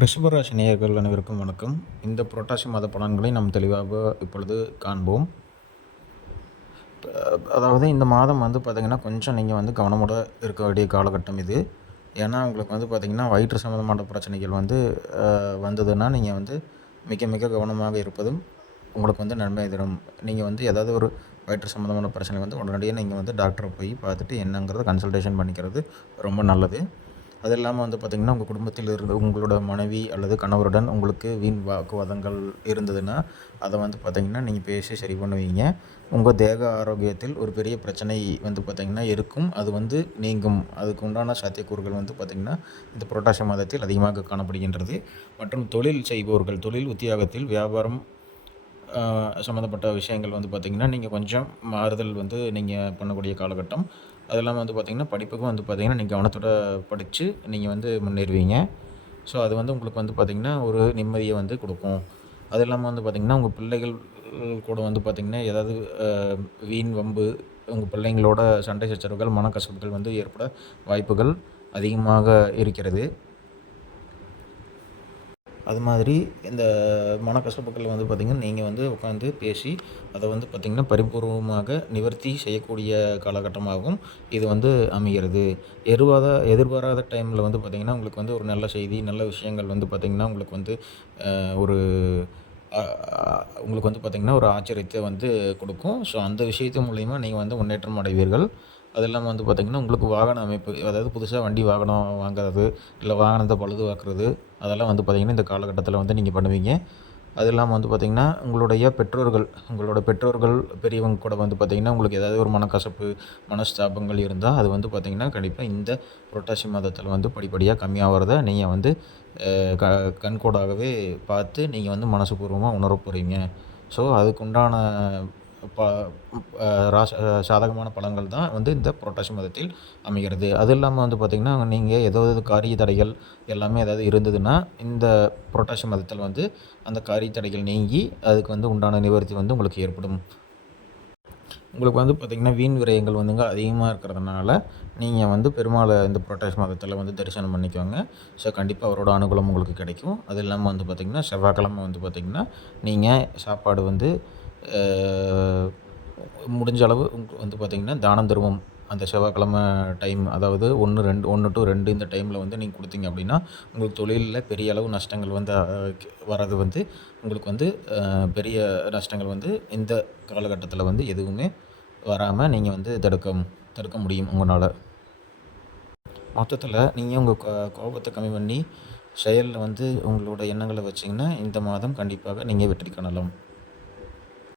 ரிஷபராசி நேயர்கள் அனைவருக்கும் வணக்கம். இந்த புரட்டாசி மாத பலன்களை நாம் தெளிவாக இப்பொழுது காண்போம். அதாவது இந்த மாதம் வந்து பார்த்திங்கன்னா கொஞ்சம் நீங்கள் வந்து கவனமோட இருக்க வேண்டிய காலகட்டம் இது. ஏன்னா உங்களுக்கு வந்து பார்த்திங்கன்னா வயிற்று சம்மந்தமான பிரச்சனைகள் வந்து வந்ததுன்னா நீங்கள் வந்து மிக மிக கவனமாக இருப்பதும் உங்களுக்கு வந்து நன்மை தரும். நீங்கள் வந்து ஏதாவது ஒரு வயிற்று சம்மந்தமான பிரச்சனை வந்து உடனடியாக நீங்கள் வந்து டாக்டரை போய் பார்த்துட்டு என்னங்கிறத கன்சல்டேஷன் பண்ணிக்கிறது ரொம்ப நல்லது. அது இல்லாமல் வந்து பார்த்திங்கன்னா உங்கள் குடும்பத்தில் இருந்து உங்களோட மனைவி அல்லது கணவருடன் உங்களுக்கு வீண் வாக்குவாதங்கள் இருந்ததுன்னா அதை வந்து பார்த்திங்கன்னா நீங்கள் பேசி சரி பண்ணுவீங்க. உங்கள் தேக ஆரோக்கியத்தில் ஒரு பெரிய பிரச்சனை வந்து பார்த்திங்கன்னா இருக்கும். அது வந்து நீங்கும். அதுக்கு உண்டான சாத்தியக்கூறுகள் வந்து பார்த்திங்கன்னா இந்த புரட்டாசி மாதத்தில் அதிகமாக காணப்படுகின்றது. மற்றும் தொழில் செய்பவர்கள் தொழில் உத்தியோகத்தில் வியாபாரம் சம்மந்தப்பட்ட விஷயங்கள் வந்து பார்த்திங்கன்னா நீங்கள் கொஞ்சம் மாறுதல் வந்து நீங்கள் பண்ணக்கூடிய காலகட்டம். அது இல்லாமல் வந்து பார்த்திங்கன்னா படிப்புக்கும் வந்து பார்த்திங்கன்னா நீங்கள் கவனத்தோட படித்து நீங்கள் வந்து முன்னேறுவீங்க. ஸோ அது வந்து உங்களுக்கு வந்து பார்த்திங்கன்னா ஒரு நிம்மதியை வந்து கொடுக்கும். அது இல்லாமல் வந்து பார்த்திங்கன்னா உங்கள் பிள்ளைகள் கூட வந்து பார்த்திங்கன்னா ஏதாவது வீண் வம்பு உங்கள் பிள்ளைங்களோட சண்டை சச்சரவுகள் மனக்கசப்புகள் வந்து ஏற்பட வாய்ப்புகள் அதிகமாக இருக்கிறது. அது மாதிரி இந்த மனக்கசப்புகள் வந்து பார்த்திங்கன்னா நீங்கள் வந்து உட்காந்து பேசி அதை வந்து பார்த்திங்கன்னா பரிபூர்வமாக நிவர்த்தி செய்யக்கூடிய காலகட்டமாகவும் இது வந்து அமைகிறது. எதிர்வாத எதிர்பாராத டைமில் வந்து பார்த்திங்கன்னா உங்களுக்கு வந்து ஒரு நல்ல செய்தி நல்ல விஷயங்கள் வந்து பார்த்திங்கன்னா உங்களுக்கு வந்து ஒரு உங்களுக்கு வந்து பார்த்திங்கன்னா ஒரு ஆச்சரியத்தை வந்து கொடுக்கும். ஸோ அந்த விஷயத்து மூலிமா நீங்கள் வந்து முன்னேற்றம் அடைவீர்கள். அது இல்லாமல் வந்து பார்த்திங்கன்னா உங்களுக்கு வாகன அமைப்பு அதாவது புதுசாக வண்டி வாகனம் வாங்குறது இல்லை வாகனத்தை பழுதுபார்க்குறது அதெல்லாம் வந்து பார்த்திங்கன்னா இந்த காலகட்டத்தில் வந்து நீங்கள் பண்ணுவீங்க. அது இல்லாமல் வந்து பார்த்திங்கன்னா உங்களுடைய பெற்றோர்கள் உங்களோட பெற்றோர்கள் பெரியவங்க கூட வந்து பார்த்திங்கன்னா உங்களுக்கு ஏதாவது ஒரு மனக்கசப்பு மனஸ்தாபங்கள் இருந்தால் அது வந்து பார்த்திங்கன்னா கண்டிப்பாக இந்த புரட்டாசி மாதத்தில் வந்து படிப்படியாக கம்மியாகிறத நீங்கள் வந்து க கண்கூடாகவே பார்த்து நீங்கள் வந்து மனசுபூர்வமாக உணர போகிறீங்க ஸோ அதுக்குண்டான ராச சாதகமான பலன்கள் தான் வந்து இந்த புரட்டாசி மாதத்தில் அமைகிறது. அது இல்லாமல் வந்து பார்த்திங்கன்னா நீங்கள் ஏதாவது காரிய தடைகள் எல்லாமே ஏதாவது இருந்ததுன்னா இந்த புரட்டாசி மாதத்தில் வந்து அந்த காரிய தடைகள் நீங்கி அதுக்கு வந்து உண்டான நிவர்த்தி வந்து உங்களுக்கு ஏற்படும். உங்களுக்கு வந்து பார்த்திங்கன்னா வீண் விரயங்கள் வந்துங்க அதிகமாக இருக்கிறதுனால நீங்கள் வந்து பெருமாளை இந்த புரட்டாசி மாதத்தில் வந்து தரிசனம் பண்ணிக்கோங்க. ஸோ கண்டிப்பாக அவரோட அனுகூலம் உங்களுக்கு கிடைக்கும். அது இல்லாமல் வந்து பார்த்திங்கன்னா செவ்வாய்க்கிழமை வந்து பார்த்திங்கன்னா நீங்கள் சாப்பாடு வந்து முடிஞ்ச அளவு வந்து பார்த்திங்கன்னா தானம் தர்மம் அந்த செவ்வாய்க்கிழம டைம் அதாவது ஒன்று ரெண்டு ஒன்று டு ரெண்டு இந்த டைமில் வந்து நீங்கள் கொடுத்தீங்க அப்படின்னா உங்களுக்கு தொழிலில் பெரிய அளவு நஷ்டங்கள் வந்து வர்றது வந்து உங்களுக்கு வந்து பெரிய நஷ்டங்கள் வந்து இந்த காலகட்டத்தில் வந்து எதுவுமே வராமல் நீங்கள் வந்து தடுக்க தடுக்க முடியும் உங்களால். மொத்தத்தில் நீங்கள் உங்கள் கோபத்தை கம்மி பண்ணி செயலில் வந்து உங்களோட எண்ணங்களை வச்சிங்கன்னா இந்த மாதம் கண்டிப்பாக நீங்கள் வெற்றி காணலாம்.